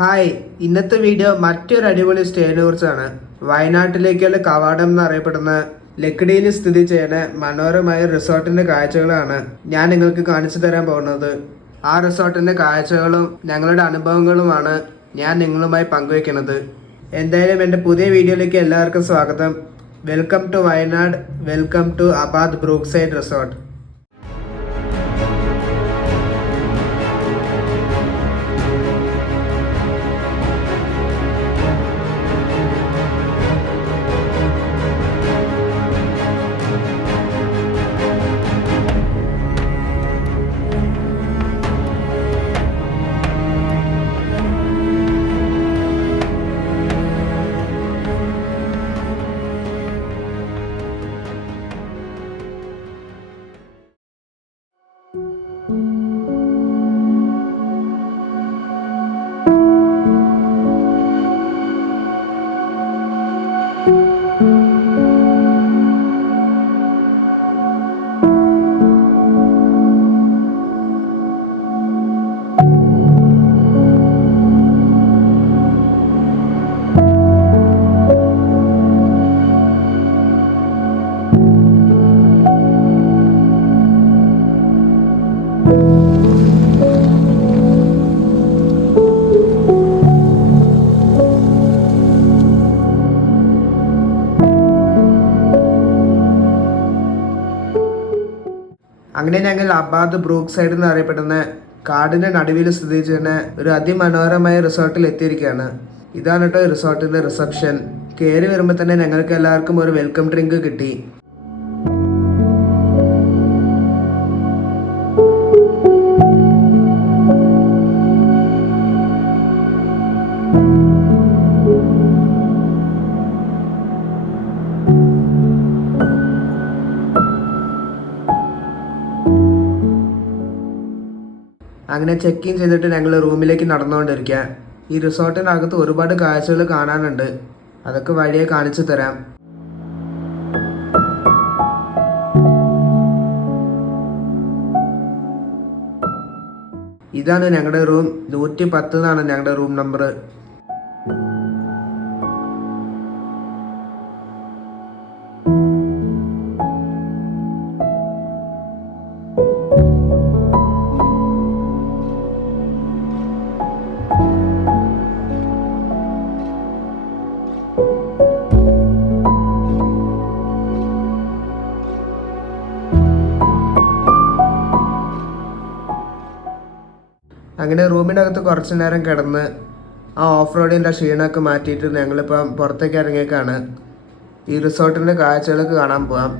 Hi, ഇന്നത്തെ video മറ്റൊരു അടിപൊളി സ്റ്റേനെ കുറിച്ചാണ്. വയനാട്ടിലേക്കുള്ള കവാടം എന്നറിയപ്പെടുന്ന ലക്കിടിയിൽ സ്ഥിതി ചെയ്യുന്ന മനോഹരമായ റിസോർട്ടിന്റെ കാഴ്ചകളാണ് ഞാൻ നിങ്ങൾക്ക് കാണിച്ചു തരാൻ പോകുന്നത്. ആ റിസോർട്ടിന്റെ കാഴ്ചകളും ഞങ്ങളുടെ അനുഭവങ്ങളുമാണ് ഞാൻ നിങ്ങളുമായി പങ്കുവെക്കുന്നത്. എന്തായാലും എൻ്റെ പുതിയ വീഡിയോയിലേക്ക് എല്ലാവർക്കും സ്വാഗതം. Welcome to Wayanad, welcome to Abad brookside resort. അങ്ങനെ ഞങ്ങൾ അബാദ് ബ്രൂക്ക് സൈഡ് എന്നറിയപ്പെടുന്ന കാടിന്റെ നടുവിൽ സ്ഥിതി ചെയ്യുന്ന ഒരു അതിമനോഹരമായ റിസോർട്ടിൽ എത്തിയിരിക്കുകയാണ്. ഇതാണ് കേട്ടോ റിസോർട്ടിന്റെ റിസപ്ഷൻ. കയറി വരുമ്പോൾ തന്നെ ഞങ്ങൾക്ക് എല്ലാവർക്കും ഒരു വെൽക്കം ഡ്രിങ്ക് കിട്ടി. അങ്ങനെ ചെക്ക് ഇൻ ചെയ്തിട്ട് ഞങ്ങൾ റൂമിലേക്ക് നടന്നുകൊണ്ടിരിക്കുക. ഈ റിസോർട്ടിനകത്ത് ഒരുപാട് കാഴ്ചകൾ കാണാനുണ്ട്. അതൊക്കെ വഴിയെ കാണിച്ചു തരാം. ഇതാണ് ഞങ്ങളുടെ റൂം. 110 എന്നാണ് ഞങ്ങളുടെ റൂം നമ്പർ. അങ്ങനെ റൂമിനകത്ത് കുറച്ച് നേരം കിടന്ന് ആ ഓഫ് റോഡിൻ്റെ ക്ഷീണമൊക്കെ മാറ്റിയിട്ട് ഞങ്ങളിപ്പം പുറത്തേക്ക് ഇറങ്ങിയേക്കാണ്. ഈ റിസോർട്ടിൻ്റെ കാഴ്ചകളൊക്കെ കാണാൻ പോവാം.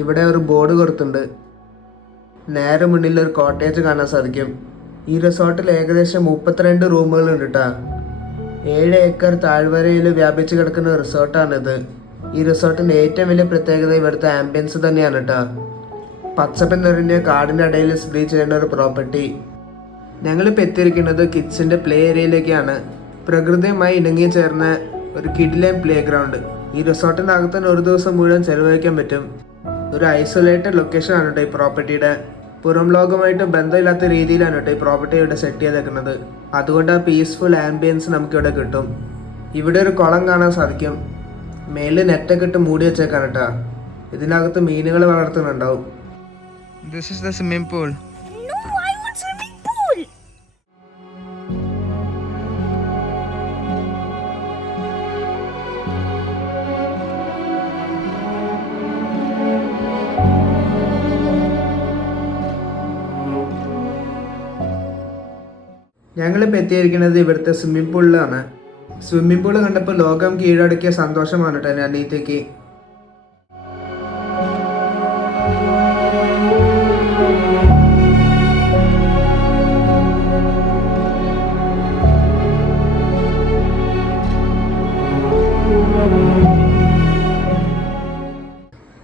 ഇവിടെ ഒരു ബോർഡ് കൊടുത്തിട്ടുണ്ട്. നേരെ മുന്നിൽ ഒരു കോട്ടേജ് കാണാൻ സാധിക്കും. ഈ റിസോർട്ടിൽ ഏകദേശം 32 റൂമുകളുണ്ട് കേട്ടോ. 7 ഏക്കർ താഴ്വരയിൽ വ്യാപിച്ച് കിടക്കുന്ന റിസോർട്ടാണിത്. ഈ റിസോർട്ടിൻ്റെ ഏറ്റവും വലിയ പ്രത്യേകത ഇവിടുത്തെ ആംബിയൻസ് തന്നെയാണ് കേട്ടോ. പച്ചപ്പ് നിറഞ്ഞ കാടിൻ്റെ ഇടയിൽ സ്ഥിതി ചെയ്യുന്ന ഒരു പ്രോപ്പർട്ടി. ഞങ്ങളിപ്പോൾ എത്തിയിരിക്കുന്നത് കിഡ്സിൻ്റെ പ്ലേ ഏരിയയിലേക്കാണ്. പ്രകൃതിയുമായി ഇണങ്ങി ചേർന്ന ഒരു കിഡ്ലൈൻ പ്ലേ ഗ്രൗണ്ട്. ഈ റിസോർട്ടിനകത്ത് തന്നെ ഒരു ദിവസം മുഴുവൻ ചെലവഴിക്കാൻ പറ്റും. ഒരു ഐസൊലേറ്റഡ് ലൊക്കേഷനാണ് കേട്ടോ ഈ പ്രോപ്പർട്ടിയുടെ. പുറം ലോകമായിട്ട് ബന്ധമില്ലാത്ത രീതിയിലാണ് കേട്ടോ ഈ പ്രോപ്പർട്ടി ഇവിടെ സെറ്റ് ചെയ്തേക്കുന്നത്. അതുകൊണ്ട് ആ പീസ്ഫുൾ ആംബിയൻസ് നമുക്കിവിടെ കിട്ടും. ഇവിടെ ഒരു കുളം കാണാൻ സാധിക്കും. മേലിൽ നെറ്റൊക്കെ ഇട്ട് മൂടി വെച്ചേക്കാണ് കേട്ടോ. ഇതിനകത്ത് മീനുകൾ വളർത്തുന്നുണ്ടാവും. This is the swimming pool. ഞങ്ങളിപ്പോൾ എത്തിയിരിക്കുന്നത് ഇവിടുത്തെ സ്വിമ്മിംഗ് പൂളിലാണ്. സ്വിമ്മിംഗ് പൂൾ കണ്ടപ്പോൾ ലോകം കീഴടക്കിയ സന്തോഷമാണ് കേട്ടോ എൻ്റെ അനിയത്തിക്ക്.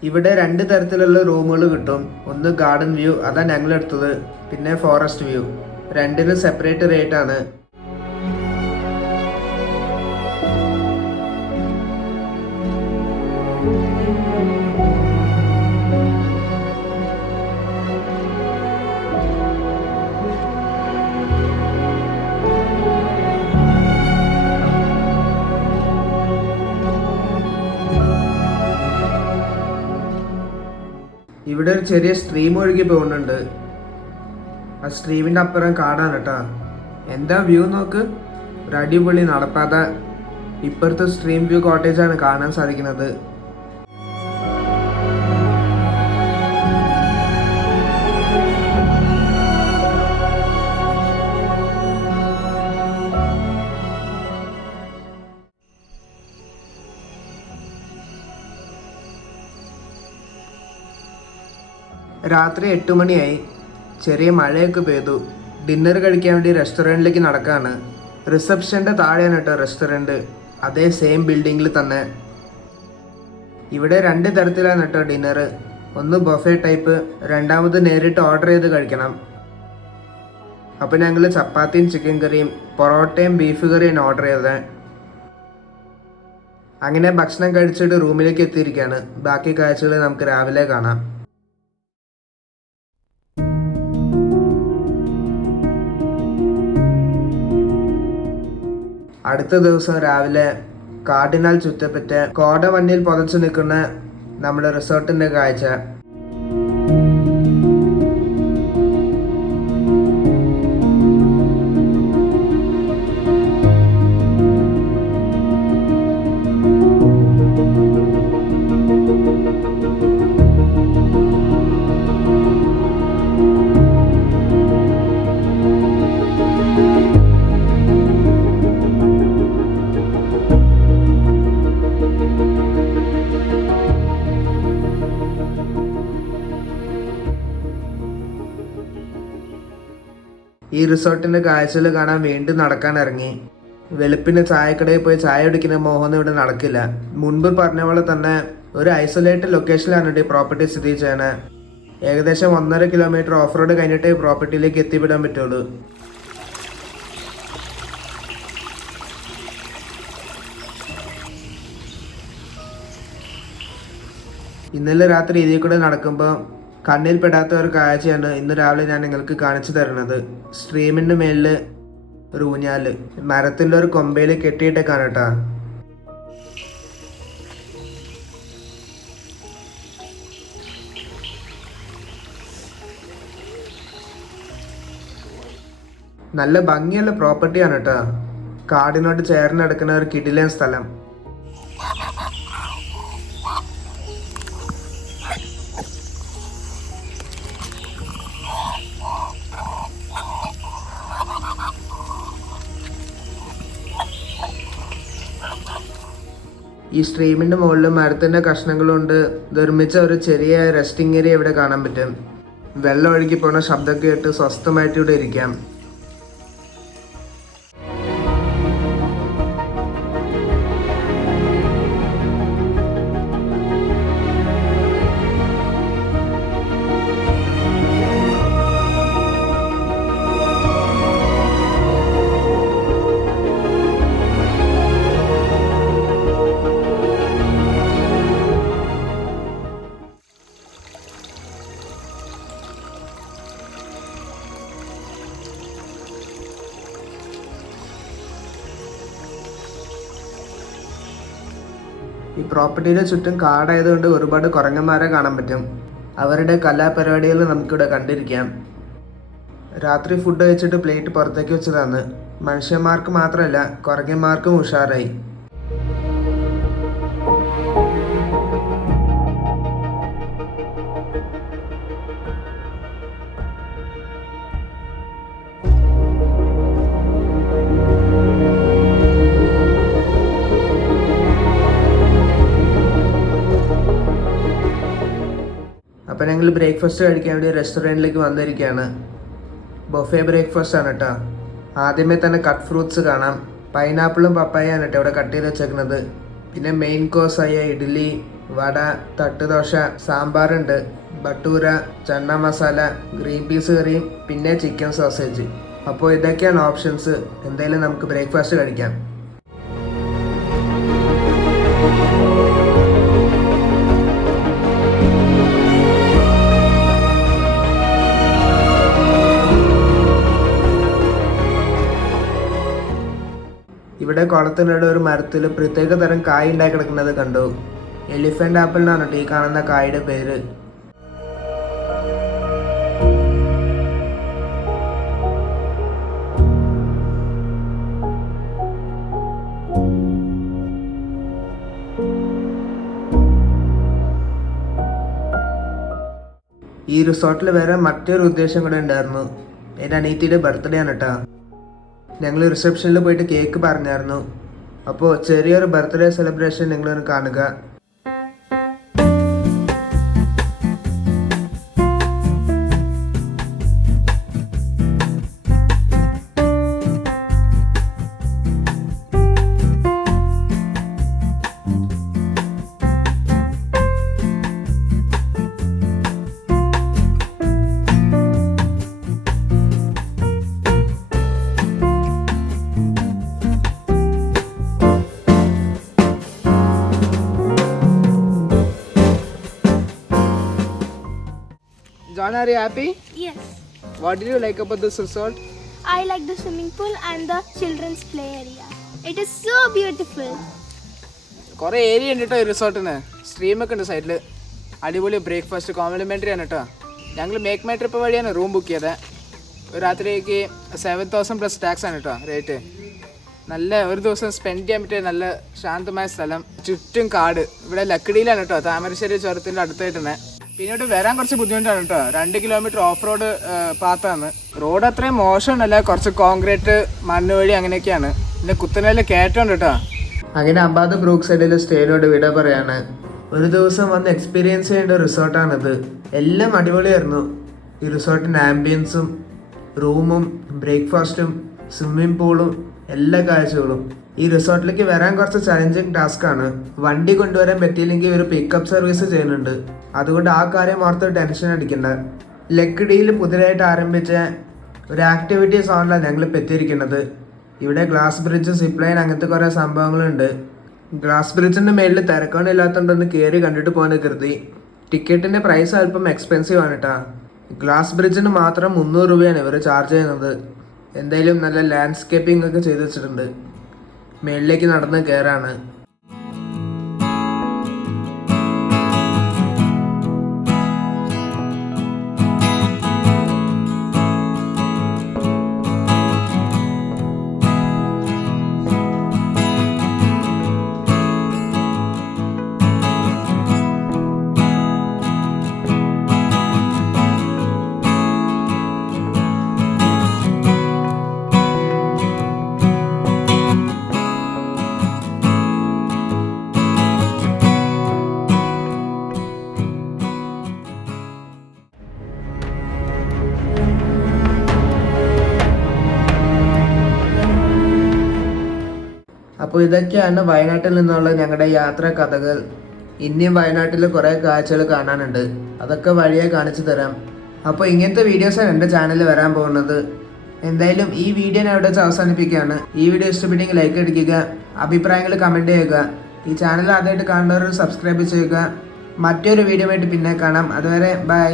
ഇവിടെ 2 തരത്തിലുള്ള റൂമുകൾ കിട്ടും. ഒന്ന് ഗാർഡൻ വ്യൂ, അതാണ് ഞങ്ങളെടുത്തത്. പിന്നെ ഫോറസ്റ്റ് വ്യൂ. രണ്ടിനും സെപ്പറേറ്റ് റേറ്റ് ആണ്. ഇവിടെ ഒരു ചെറിയ സ്ട്രീം ഒഴുകി പോകുന്നുണ്ട്. ആ സ്ട്രീമിൻ്റെ അപ്പുറം കാടാണ് കേട്ടോ. എന്താ വ്യൂ നോക്ക്, ഒരു അടിപൊളി നടപ്പാത. ഇപ്പുറത്തെ സ്ട്രീം വ്യൂ കോട്ടേജാണ് കാണാൻ സാധിക്കുന്നത്. രാത്രി 8 മണിയായി. ചെറിയ മഴയൊക്കെ പെയ്തു. ഡിന്നർ കഴിക്കാൻ വേണ്ടി റെസ്റ്റോറൻറ്റിലേക്ക് നടക്കുകയാണ്. റിസപ്ഷൻ്റെ താഴെയാണ് കേട്ടോ റെസ്റ്റോറൻറ്റ്, അതേ സെയിം ബിൽഡിങ്ങിൽ തന്നെ. ഇവിടെ 2 തരത്തിലാണ് കേട്ടോ ഡിന്നർ. ഒന്ന് ബൊഫെ ടൈപ്പ്, രണ്ടാമത് നേരിട്ട് ഓർഡർ ചെയ്ത് കഴിക്കണം. അപ്പോൾ ഞങ്ങൾ ചപ്പാത്തിയും ചിക്കൻ കറിയും പൊറോട്ടയും ബീഫ് കറിയും ഓർഡർ ചെയ്തത്. അങ്ങനെ ഭക്ഷണം കഴിച്ചിട്ട് റൂമിലേക്ക് എത്തിയിരിക്കുകയാണ്. ബാക്കി കാഴ്ചകൾ നമുക്ക് രാവിലെ കാണാം. അടുത്ത ദിവസം രാവിലെ കാടിനാൽ ചുറ്റപ്പറ്റ കോടമഞ്ഞിൽ പുതച്ചു നിൽക്കുന്ന നമ്മുടെ റിസോർട്ടിന്റെ കാഴ്ച. ഈ റിസോർട്ടിന്റെ കാഴ്ചകൾ കാണാൻ വീണ്ടും നടക്കാൻ ഇറങ്ങി. വെളുപ്പിന് ചായക്കടയിൽ പോയി ചായ കുടിക്കുന്ന മോഹൊന്നും ഇവിടെ നടക്കില്ല. മുൻപ് പറഞ്ഞ പോലെ തന്നെ ഒരു ഐസൊലേറ്റഡ് ലൊക്കേഷനിലാണ് ഈ പ്രോപ്പർട്ടി സ്ഥിതി ചെയ്യുന്നത്. ഏകദേശം 1.5 കിലോമീറ്റർ ഓഫ് റോഡ് കഴിഞ്ഞിട്ടേ ഈ പ്രോപ്പർട്ടിയിലേക്ക് എത്തിപ്പെടാൻ പറ്റുള്ളൂ. ഇന്നലെ രാത്രി ഇതിൽ കൂടെ നടക്കുമ്പോൾ കണ്ണിൽ പെടാത്ത ഒരു കാഴ്ചയാണ് ഇന്ന് രാവിലെ ഞാൻ നിങ്ങൾക്ക് കാണിച്ചു തരുന്നത്. സ്ട്രീമിൻ്റെ മേലിൽ ഒരു ഊഞ്ഞാല് മരത്തിൻ്റെ ഒരു കൊമ്പയിൽ കെട്ടിയിട്ടേക്കാണ് കേട്ടോ. നല്ല ഭംഗിയുള്ള പ്രോപ്പർട്ടിയാണ് കേട്ടോ. കാടിനോട് ചേർന്ന് കിടക്കുന്ന ഒരു കിടിലൻ സ്ഥലം. ഈ സ്ട്രീമിൻ്റെ മുകളിൽ മരത്തിൻ്റെ കഷ്ണങ്ങളുണ്ട് നിർമ്മിച്ച ഒരു ചെറിയ റെസ്റ്റിംഗ് ഏരിയ ഇവിടെ കാണാൻ പറ്റും. വെള്ളം ഒഴുകി പോകുന്ന ശബ്ദമൊക്കെ കേട്ട് സ്വസ്ഥമായിട്ട് ഇവിടെ ഇരിക്കാം. ഈ പ്രോപ്പർട്ടിയുടെ ചുറ്റും കാടായതുകൊണ്ട് ഒരുപാട് കുരങ്ങന്മാരെ കാണാൻ പറ്റും. അവരുടെ കലാപരിപാടികൾ നമുക്കിവിടെ കണ്ടിരിക്കാം. രാത്രി ഫുഡ് കഴിച്ചിട്ട് പ്ലേറ്റ് പുറത്തേക്ക് വെച്ചതാണ്. മനുഷ്യന്മാർക്ക് മാത്രമല്ല കുരങ്ങന്മാർക്കും ഉഷാറായി. അപ്പം ഞങ്ങൾ ബ്രേക്ക്ഫാസ്റ്റ് കഴിക്കാൻ വേണ്ടി റെസ്റ്റോറൻറ്റിലേക്ക് വന്നിരിക്കുകയാണ്. ബൊഫെ ബ്രേക്ക്ഫാസ്റ്റ് ആണ് കേട്ടോ. ആദ്യമേ തന്നെ കട്ട് ഫ്രൂട്ട്സ് കാണാം. പൈനാപ്പിളും പപ്പായാണ് കേട്ടോ ഇവിടെ കട്ട് ചെയ്ത് വെച്ചേക്കുന്നത്. പിന്നെ മെയിൻ കോഴ്സായ ഇഡ്ഡലി, വട, തട്ടുദോശ, സാമ്പാറുണ്ട്, ഭട്ടൂര, ചന്ന മസാല, ഗ്രീൻ പീസ് കറിയും പിന്നെ ചിക്കൻ സോസേജ്. അപ്പോൾ ഇതൊക്കെയാണ് ഓപ്ഷൻസ്. എന്തായാലും നമുക്ക് ബ്രേക്ക്ഫാസ്റ്റ് കഴിക്കാം. ഇവിടെ കുളത്തിനിടെ ഒരു മരത്തിൽ പ്രത്യേക തരം കായ് ഉണ്ടായി കിടക്കുന്നത് കണ്ടു. എലിഫന്റ് ആപ്പിൾ എന്നാണ് ഈ കാണുന്ന കായുടെ പേര്. ഈ റിസോർട്ടിൽ വേറെ മറ്റൊരു ഉദ്ദേശം കൂടെ ഉണ്ടായിരുന്നു. എൻ്റെ അനിയത്തിയുടെ ബർത്ത്ഡേ ആണ് കേട്ടോ. ഞങ്ങൾ റിസപ്ഷനിൽ പോയിട്ട് കേക്ക് പറഞ്ഞായിരുന്നു. അപ്പോൾ ചെറിയൊരു ബർത്ത്ഡേ സെലിബ്രേഷൻ നിങ്ങളൊന്ന് കാണുക. John, are you happy? Yes. What did you like about this resort? I like the swimming pool and the children's play area. It is so beautiful. കുറേ ഏരിയ ഉണ്ട് കേട്ടോ ഈ റിസോർട്ടിന്. സ്ട്രീമൊക്കെ ഉണ്ട് സൈഡിൽ. അടിപൊളി ബ്രേക്ക്ഫാസ്റ്റ് കോംപ്ലിമെൻ്ററി ആണ് കേട്ടോ. ഞങ്ങൾ മേക്ക് മൈ ട്രിപ്പ് വഴിയാണ് റൂം ബുക്ക് ചെയ്തത്. ഒരു രാത്രിക്ക് 7,000 പ്ലസ് ടാക്സ് ആണ് കേട്ടോ റേറ്റ്. നല്ല ഒരു ദിവസം സ്പെൻഡ് ചെയ്യാൻ പറ്റിയ നല്ല ശാന്തമായ സ്ഥലം. ചുറ്റും കാട്. ഇവിടെ ലക്കിടിയിലാണ് കേട്ടോ, താമരശ്ശേരി ചുരത്തിൻ്റെ അടുത്തായിട്ട് തന്നെ. പിന്നീട് വരാൻ കുറച്ച് ബുദ്ധിമുട്ടാണ് കേട്ടോ. 2 കിലോമീറ്റർ ഓഫ് റോഡ് പാത്താണ്. റോഡ് അത്രയും മോശമൊന്നുമല്ല, കുറച്ച് കോൺക്രീറ്റ് മണ്ണ് വഴി അങ്ങനെയൊക്കെയാണ്. പിന്നെ കുത്തനെല്ലാം കയറ്റമുണ്ട് കേട്ടോ. അങ്ങനെ അമ്പാദ് ബ്രൂക്ക് സൈഡിൽ സ്റ്റേനോട് വിട പറയാണ്. ഒരു ദിവസം വന്ന് എക്സ്പീരിയൻസ് ചെയ്യേണ്ട റിസോർട്ടാണിത്. എല്ലാം അടിപൊളിയായിരുന്നു. ഈ റിസോർട്ടിൻ്റെ ആംബിയൻസും റൂമും ബ്രേക്ക്ഫാസ്റ്റും സ്വിമ്മിംഗ് പൂളും എല്ലാ കാഴ്ചകളും. ഈ റിസോർട്ടിലേക്ക് വരാൻ കുറച്ച് ചലഞ്ചിങ് ടാസ്ക്കാണ്. വണ്ടി കൊണ്ടുവരാൻ പറ്റിയില്ലെങ്കിൽ ഒരു പിക്കപ്പ് സർവീസ് ചെയ്യുന്നുണ്ട്. അതുകൊണ്ട് ആ കാര്യം ഓർത്ത് ടെൻഷൻ അടിക്കണ്ട. ലക്കിടിയിൽ പുതിയതായിട്ട് ആരംഭിച്ച ഒരു ആക്ടിവിറ്റി സോണിലാണ് ഞങ്ങളിപ്പോൾ എത്തിയിരിക്കുന്നത്. ഇവിടെ ഗ്ലാസ് ബ്രിഡ്ജ്, സിപ്പ് ലൈൻ അങ്ങനത്തെ കുറേ സംഭവങ്ങളുണ്ട്. ഗ്ലാസ് ബ്രിഡ്ജിൻ്റെ മേളിൽ തിരക്കൊന്നും ഇല്ലാത്തതുകൊണ്ടൊന്ന് കയറി കണ്ടിട്ട് പോകാൻ കരുതി. ടിക്കറ്റിൻ്റെ പ്രൈസ് അല്പം എക്സ്പെൻസീവ് ആണ് കേട്ടോ. ഗ്ലാസ് ബ്രിഡ്ജിന് മാത്രം 300 രൂപയാണ് ഇവർ ചാർജ് ചെയ്യുന്നത്. എന്തായാലും നല്ല ലാൻഡ്സ്കേപ്പിംഗ് ഒക്കെ ചെയ്ത് വെച്ചിട്ടുണ്ട്. മേളിലേക്ക് നടന്ന് കയറാണ്. അപ്പോൾ ഇതൊക്കെയാണ് വയനാട്ടിൽ നിന്നുള്ള ഞങ്ങളുടെ യാത്രാ കഥകൾ. ഇനിയും വയനാട്ടിൽ കുറേ കാഴ്ചകൾ കാണാനുണ്ട്. അതൊക്കെ വഴിയെ കാണിച്ചു തരാം. അപ്പോൾ ഇങ്ങനത്തെ വീഡിയോസാണ് എൻ്റെ ചാനലിൽ വരാൻ പോകുന്നത്. എന്തായാലും ഈ വീഡിയോ ഞാൻ ഇവിടെ വെച്ച് അവസാനിപ്പിക്കുകയാണ്. ഈ വീഡിയോ ഇഷ്ടപ്പെട്ടെങ്കിൽ ലൈക്ക് അടിക്കുക, അഭിപ്രായങ്ങൾ കമൻറ്റ് ചെയ്യുക. ഈ ചാനൽ ആദ്യമായിട്ട് കാണുന്നവർ സബ്സ്ക്രൈബ് ചെയ്യുക. മറ്റൊരു വീഡിയോ ആയിട്ട് പിന്നെ കാണാം. അതുവരെ ബൈ.